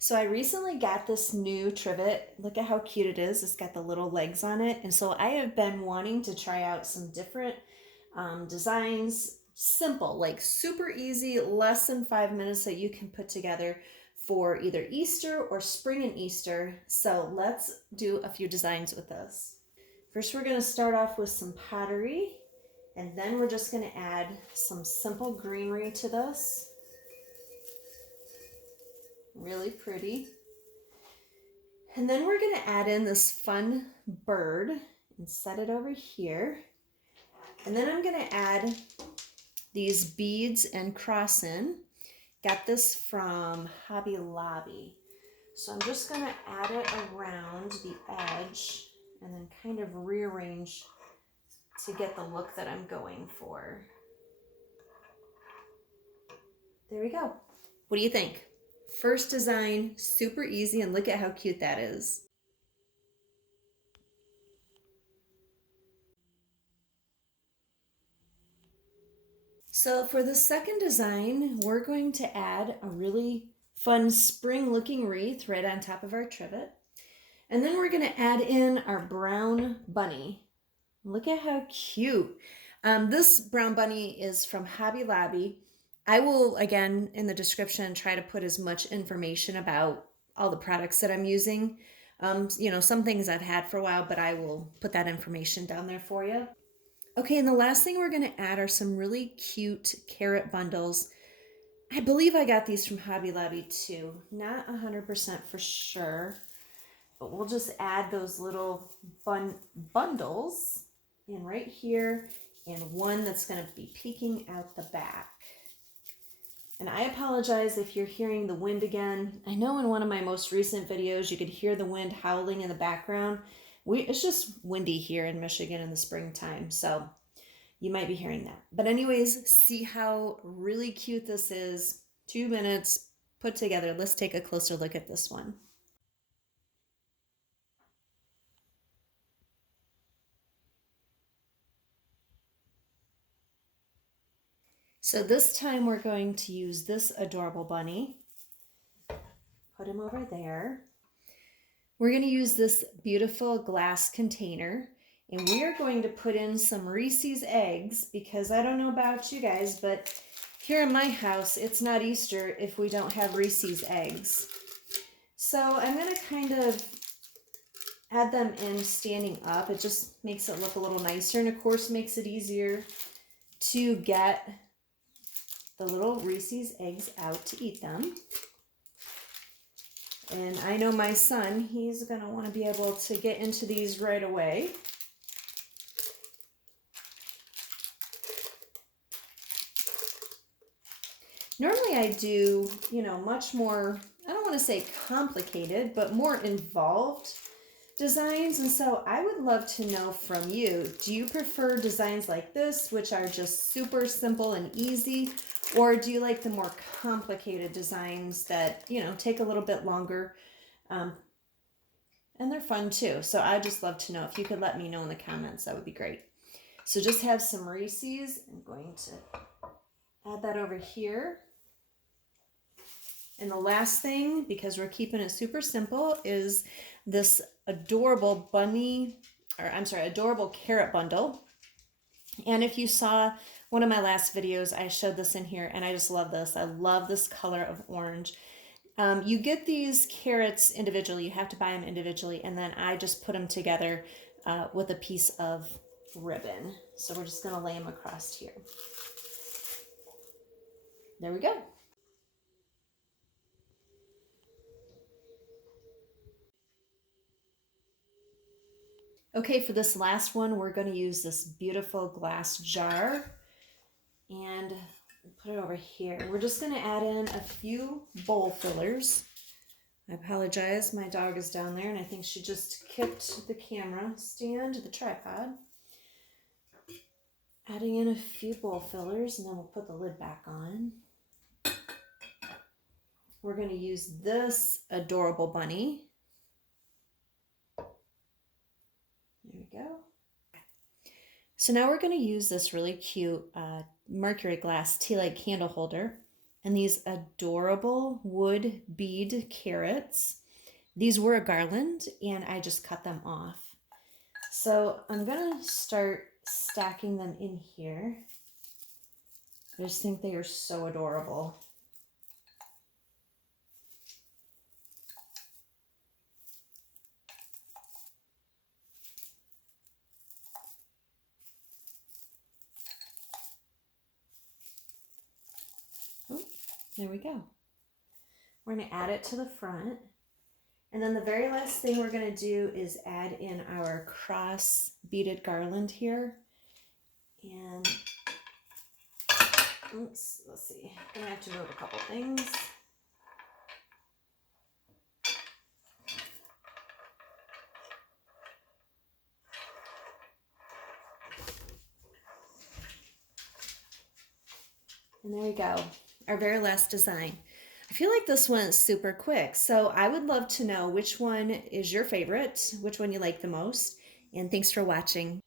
So I recently got this new Trivet. Look at how cute it is. It's got the little legs on it. And so I have been wanting to try out some different designs. Simple, like super easy, less than 5 minutes that you can put together for either Easter or spring and Easter. So let's do a few designs with this. First, we're going to start off with some pottery. And then we're just going to add some simple greenery to this. Really pretty. And then we're going to add in this fun bird and set it over here. And then I'm going to add these beads and cross in. Got this from Hobby Lobby. So I'm just going to add it around the edge and then kind of rearrange to get the look that I'm going for. There we go. What do you think? First design, super easy, and look at how cute that is. So for the second design, we're going to add a really fun spring looking wreath right on top of our trivet. And then we're going to add in our brown bunny. Look at how cute. This brown bunny is from Hobby Lobby. I will, again, in the description, try to put as much information about all the products that I'm using. Some things I've had for a while, but I will put that information down there for you. Okay, and the last thing we're going to add are some really cute carrot bundles. I believe I got these from Hobby Lobby too. Not 100% for sure, but we'll just add those little bundles in right here and one that's going to be peeking out the back. And I apologize if you're hearing the wind again. I know in one of my most recent videos you could hear the wind howling in the background. It's just windy here in Michigan in the springtime, so you might be hearing that. But anyways, see how really cute this is. 2 minutes put together. Let's take a closer look at this one. So this time we're going to use this adorable bunny. Put him over there. We're going to use this beautiful glass container, and we are going to put in some Reese's eggs, because I don't know about you guys, but here in my house, it's not Easter if we don't have Reese's eggs. So I'm going to kind of add them in standing up. It just makes it look a little nicer, and of course makes it easier to get the little Reese's eggs out to eat them. And I know my son, he's going to want to be able to get into these right away. Normally I do, much more, I don't want to say complicated, but more involved designs. And so I would love to know from you, do you prefer designs like this, which are just super simple and easy? Or do you like the more complicated designs that, take a little bit longer? And they're fun too. So I'd just love to know. If you could let me know in the comments, that would be great. So just have some Reese's. I'm going to add that over here. And the last thing, because we're keeping it super simple, is this adorable adorable carrot bundle. And if you saw one of my last videos, I showed this in here, and I just love this. I love this color of orange. You get these carrots individually. You have to buy them individually, and then I just put them together with a piece of ribbon. So we're just going to lay them across here. There we go. Okay, for this last one, we're going to use this beautiful glass jar and put it over here. We're just going to add in a few bowl fillers. I apologize, my dog is down there and I think she just kicked the camera stand, the tripod. Adding in a few bowl fillers, and then we'll put the lid back on. We're going to use this adorable bunny. There we go. So now we're going to use this really cute Mercury glass Tealight candle holder. and these adorable wood bead carrots. These were a garland and I just cut them off. So I'm gonna start stacking them in here. I just think they are so adorable. Oh, there we go. We're gonna add it to the front. And then the very last thing we're gonna do is add in our cross beaded garland here. And oops, let's see, I'm gonna have to move a couple things. And there we go, our very last design. I feel like this one is super quick, so I would love to know which one is your favorite, which one you like the most, and thanks for watching.